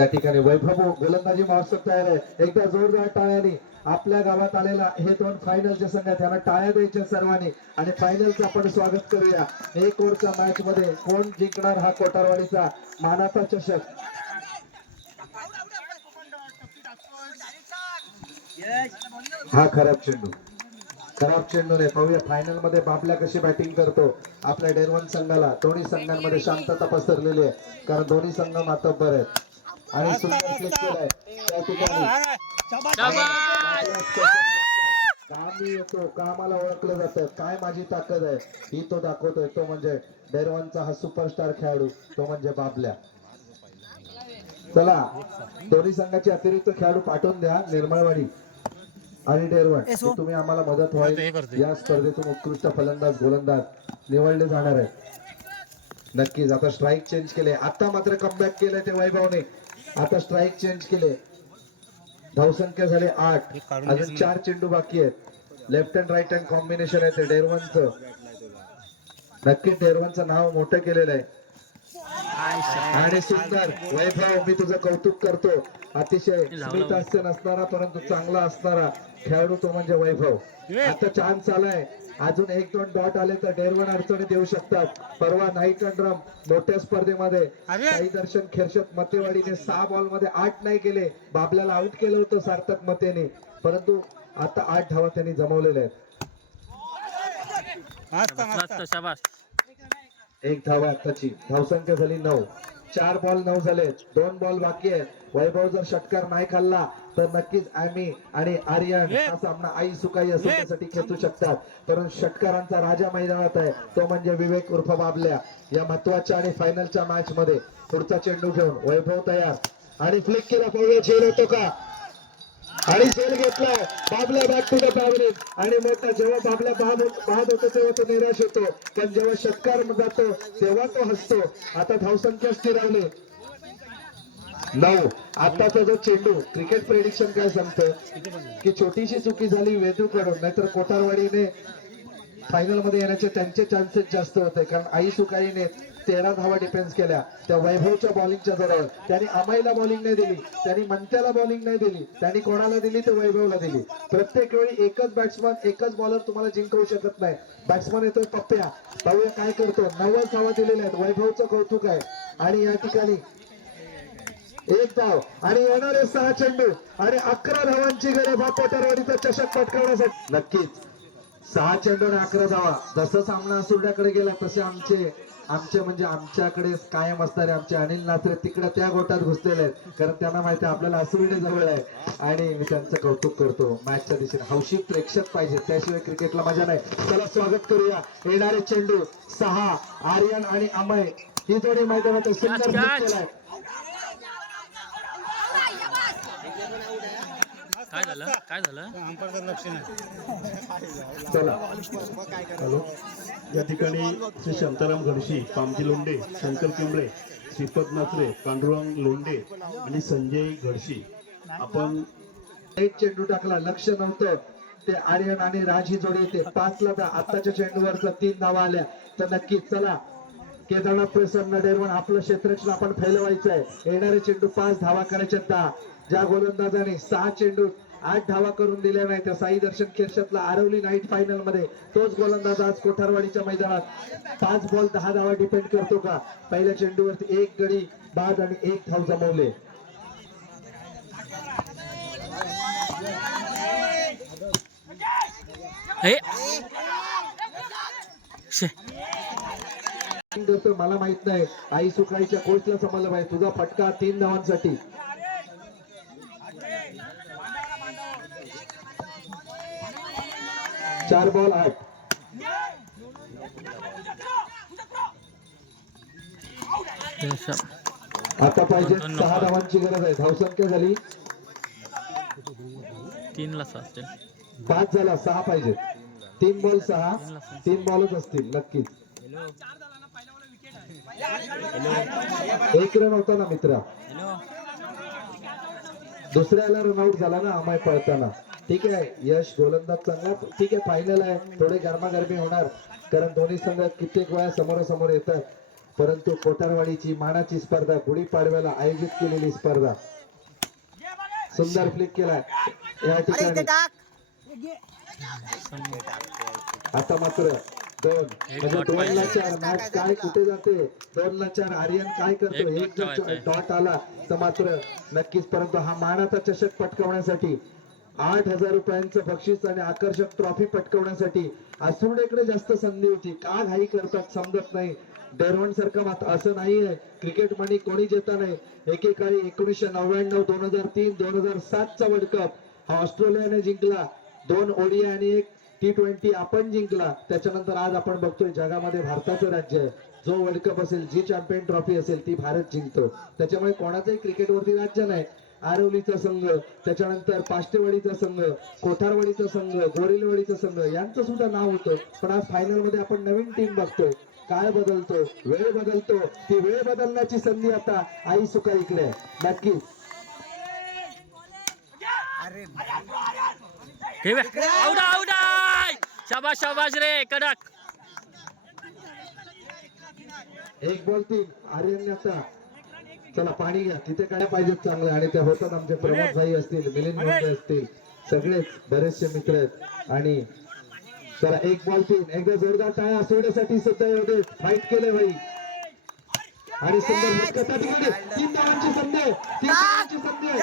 त्या ठिकाणी वैभव गोलंदाजी महोत्सव तयार आहे. एकदा जोरदार टाळ्यांनी आपल्या गावात आलेला हे दोन फायनलचे संघ आहेत, त्यांना टाळ्या द्यायच्या सर्वांनी आणि फायनलचं आपण स्वागत करूया. एक ओव्हरच्या मॅच मध्ये कोण जिंकणार हा कोटारवाडीचा मानाचा चषक. हा खराब चेंडूने पाहूया फायनल मध्ये बाबल्या कशी बॅटिंग करतो. आपल्या डेरवन संघाला दोन्ही संघांमध्ये शांतता पसरलेली आहे, कारण दोन्ही संघ मातब्बर आहेत आणि सुंदर फ्लिक केलाय त्या ठिकाणी. कामी येतो, कामाला ओळखलं जातं. काय माझी ताकद आहे ही तो दाखवतोय, तो म्हणजे डेरवनचा हा सुपरस्टार खेळाडू, तो म्हणजे बाबल्या. चला दोन्ही संघाचे अतिरिक्त खेळाडू पाठवून द्या. निर्मळवाडी आणि डेरवण तुम्ही आम्हाला मदत व्हावी. या स्पर्धेतून उत्कृष्ट फलंदाज गोलंदाज निवडले जाणार आहेत. नक्कीच आता स्ट्राईक चेंज केले, आता मात्र कमबॅक केले ते वैभवने. आता स्ट्राईक चेंज केले, धावसंख्या झाली 8, अजून 4 चेंडू बाकी आहेत. Left hand right hand combination आहे ते डेरवनचं. नक्कीच डेरवनचं नाव मोठं केलेलं आहे आणि सुंदर. वैभव मी तुझं कौतुक करतो. अतिशय स्मित हास्य नसणारा परंतु चांगला असणारा खेळाडू तो म्हणजे वैभव. आता चान्स आलाय, अजून 1-2 डॉट आले तर डेरवन अडचणी देऊ शकतात. परवा नाईट अँड ड्रम मोठ्या स्पर्धेमध्ये साई दर्शन खेरशत मतेवाडीने 6 बॉल मध्ये 8 नाही केले. बाबल्याला आउट केलं होतं सार्थक मतेने, परंतु आता 8 धावा त्यांनी जमवलेल्या आहेत. एक धावा आताची, धावसंख्या झाली 9. 4 बॉल 9 झाले, 2 बॉल बाकी आहेत. वैभव जर षटकार नाही खाल्ला तर नक्कीच आम्ही आणि आर्यन हा सामना आई सुकाई असं त्यासाठी खेचू शकतात. परंतु षटकारांचा राजा मैदानात आहे, तो म्हणजे विवेक उर्फ बाबल्या. या महत्वाच्या आणि फायनलच्या मॅच मध्ये पुढचा चेंडू घेऊन वैभव तयार आणि फ्लिक केला. पाहूया झेल होतो का, आणि झेल घेतलाय. बाबल्या बॅक टू द पॅव्हलियन आणि मोठा जेव्हा बाबल्या बाद होतो तेव्हा तो निराश होतो, पण जेव्हा षटकार जातो तेव्हा तो हसतो. आता धावसंख्या स्थिरावली 9. आताचा जो चेंडू, क्रिकेट प्रेडिक्शन काय सांगतं की छोटीशी चुकी झाली वेदू कडून, नाहीतर कोटारवाडीने फायनल मध्ये येण्याचे त्यांचे चान्सेस जास्त होते, कारण आई सुकाईने 13 धावा डिफेन्स केल्या त्या वैभवच्या बॉलिंगच्या जोरावर. त्यांनी अमाईला बॉलिंग नाही दिली, त्यांनी मंत्याला बॉलिंग नाही दिली, त्यांनी कोणाला दिली तर वैभवला दिली. प्रत्येक वेळी एकच बॅट्समन एकच बॉलर तुम्हाला जिंकवू शकत नाही. बॅट्समन येतोय पप्प्या, पाहूया काय करतो. 90 धावा दिलेल्या आहेत, वैभवचं कौतुक आहे. आणि या ठिकाणी 1 धाव आणि येणारे 6 चेंडू आणि 11 धावांची गरज हा कोटारवाडीचा चषक पटकावण्यासाठी. नक्कीच 6 चेंडू आणि 11 धावा. जसं सामना सुरड्याकडे गेला तसे आमचे म्हणजे आमच्याकडे कायम असणारे आमचे अनिल नात्रे तिकडे त्या गोटात घुसलेले आहेत, कारण त्यांना माहिती आहे आपल्याला असुर्डे जवळ आहे. आणि मी त्यांचं कौतुक करतो. मॅचच्या दिशेने हौशी प्रेक्षक पाहिजे, त्याशिवाय क्रिकेटला मजा नाही. चला स्वागत करूया. येणारे चेंडू 6 आर्यन आणि अमय ही जोडी मैदानात सुंदर केलाय. काय झालं लक्ष नाही. चला हॅलो, या ठिकाणी श्री शांताराम घडशी, पामजी लोंढे, शंकर किंबळे, श्रीपद नाचरे, पांडुरंग लोंढे आणि संजय घडशी. आपण एक चेंडू टाकला, लक्ष नव्हतं ते आर्यन आणि राज ही जोडी येते 5 ला. आताच्या चेंडूवर जर 3 धावा आल्या तर नक्कीच. चला केदारनाथ प्रसन्न डेरवण आपलं क्षेत्ररक्षण आपण फैलवायचं आहे. येणारे चेंडू 5 धावा करायचे. ज्या गोलंदाजाने 6 चेंडू 8 धावा करून दिल्या नाही त्या साई दर्शन खेरशतला आरवली नाईट फायनल मध्ये, तोच गोलंदाज आज कोठारवाडीच्या मैदानात 5 बॉल 10 धावा डिपेंड करतो का. पहिल्या चेंडूवरती 1 गडी बाद आणि 1 धाव जमवले. मला माहित नाही, आई सुकाईच्या कोचला समजलं पाहिजे. तुझा फटका 3 धावांसाठी. चार बॉल 8. आता पाहिजे 6 धावांची गरज आहे. धावसंख्या झाली 3 ला 7. 5 झाला, 6 पाहिजे. 3 बॉल 6, 3 बॉलच असतील नक्कीच. 1 रन होता ना मित्रा, दुसऱ्याला रनआउट झाला ना अमाय पळताना. ठीक आहे, यश गोलंदाज चांगला. ठीक आहे, फायनल आहे, थोडे गरमागरमी होणार कारण दोन्ही संघ कित्येक वेळा समोरासमोर येतात. परंतु कोठारवाडीची मानाची स्पर्धा गुढीपाडव्याला आयोजित केलेली स्पर्धा. सुंदर फ्लिक केलाय या ठिकाणी. आता मात्र 2 म्हणजे 2-4 मॅच काय कुठे जाते. 2-4 आर्यन काय करतो. एक जर डॉट आला तर मात्र नक्कीच. परंतु हा मानाचा चषक पटकावण्यासाठी 8,000 रुपयांचं बक्षीस आणि आकर्षक ट्रॉफी पटकावण्यासाठी आसुर्डेकडे जास्त संधी होती. का घाई करतात समजत नाही. डेरवण सारखं मात्र असं नाही आहे. क्रिकेट मध्ये कोणी जेता नाही. एकेकाळी 1999, 2003, 2007 चा वर्ल्ड कप हा ऑस्ट्रेलियाने जिंकला. 2 ओडीआय आणि 1 T20 आपण जिंकला. त्याच्यानंतर आज आपण बघतोय जगामध्ये भारताचं राज्य आहे. जो वर्ल्ड कप असेल, जी चॅम्पियन ट्रॉफी असेल ती भारत जिंकतो. त्याच्यामुळे कोणाचंही क्रिकेटवरती राज्य नाही. आरवलीचा संघ, त्याच्यानंतर पाष्टेवाडीचा संघ, कोठारवाडीचा संघ, गोरेलवाडीचा संघ यांचं सुद्धा नाव होतं. पण आज फायनल मध्ये आपण नवीन टीम बघतोय. काय बदलतो, वेळ बदलतो. ती वेळ बदलण्याची संधी आता आई सुका इकडे आहे. नक्कीच शाबाश शाबाश रे कडक. 1 बॉल 3 आर्यन. आता चला पाणी घ्या. तिथे काय पाहिजे चांगलं. आणि ते होतात आमचे प्रमोद भाई असतील, मिलिंद मुंडे असतील, सगळेच बरेचसे मित्र आहेत. आणि चला 1 बॉल 3. एकदा जोरदार टाळ्या सोडण्यासाठी सुद्धा एवढे फाईट केले भाई. आणि सुंदर त्या ठिकाणी 3 धावांची संधी. 3 धावांची संधी.